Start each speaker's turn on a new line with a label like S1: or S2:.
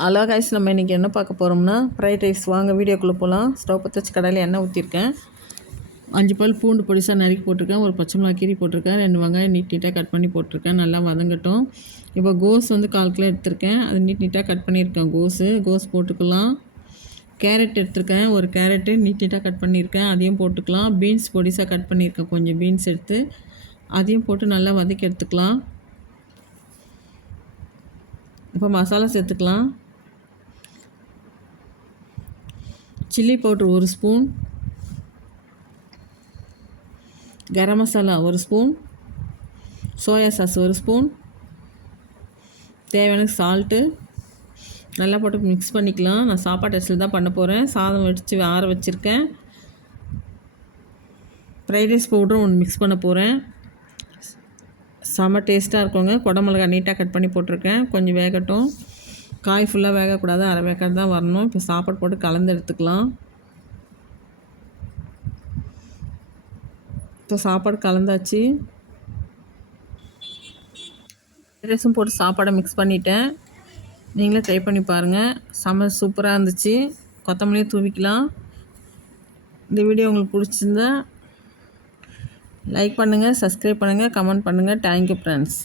S1: Hello guys நம்ம இன்றைக்கி என்ன பார்க்க போகிறோம்னா ஃப்ரைட் ரைஸ் வாங்க வீடியோக்குள்ளே போகலாம் ஸ்டவ் பற்ற வச்சு கடையில் எண்ணெய் ஊற்றிருக்கேன் அஞ்சு பால் பூண்டு பொடிசாக நறுக்கி போட்டிருக்கேன். ஒரு பச்சை மிளகா கீரி போட்டிருக்கேன். ரெண்டு வெங்காயம் நீட் நீட்டாக கட் பண்ணி போட்டிருக்கேன். நல்லா வதங்கட்டும். இப்போ கோஸ் வந்து கால் கிலோ எடுத்திருக்கேன். அது நீட் நீட்டாக கட் பண்ணியிருக்கேன் கோஸு. கோஸ் போட்டுக்கலாம். கேரட் எடுத்திருக்கேன். ஒரு கேரட்டு நீட் நீட்டாக கட் பண்ணியிருக்கேன். அதையும் போட்டுக்கலாம். பீன்ஸ் பொடிசாக கட் பண்ணியிருக்கேன். கொஞ்சம் பீன்ஸ் எடுத்து அதையும் போட்டு நல்லா வதக்கி எடுத்துக்கலாம். இப்போ மசாலா சேர்த்துக்கலாம். சில்லி பவுட்ரு ஒரு ஸ்பூன். கரம் மசாலா ஒரு ஸ்பூன். சோயா சாஸ் ஒரு ஸ்பூன். தேவையான சால்ட்டு நல்லா போட்டு மிக்ஸ் பண்ணிக்கலாம். நான் சாப்பாட்டு அரிசியில் தான் பண்ண போகிறேன் சாதம் வச்சு ஆற வச்சுருக்கேன். ஃப்ரைட் ரைஸ் பவுடரும் ஒன்று மிக்ஸ் பண்ண போகிறேன் செம்ம டேஸ்ட்டாக இருக்குங்க. குடமிளகா நீட்டாக கட் பண்ணி போட்டிருக்கேன். கொஞ்சம் வேகட்டும். காய் ஃபுல்லாக வேகக்கூடாது. அரை வேக்காடு தான் வரணும். இப்போ சாப்பாடு போட்டு கலந்து எடுத்துக்கலாம். இப்போ சாப்பாடு கலந்தாச்சு. ரைஸும் போட்டு சாப்பாடை மிக்ஸ் பண்ணிட்டேன். நீங்களே ட்ரை பண்ணி பாருங்கள் செம்ம சூப்பராக இருந்துச்சு. கொத்தமல்லியும் தூவிக்கலாம். இந்த வீடியோ உங்களுக்கு பிடிச்சிருந்தா லைக் பண்ணுங்கள் சப்ஸ்கிரைப் பண்ணுங்கள் கமெண்ட் பண்ணுங்கள் தேங்க்யூ ஃப்ரெண்ட்ஸ்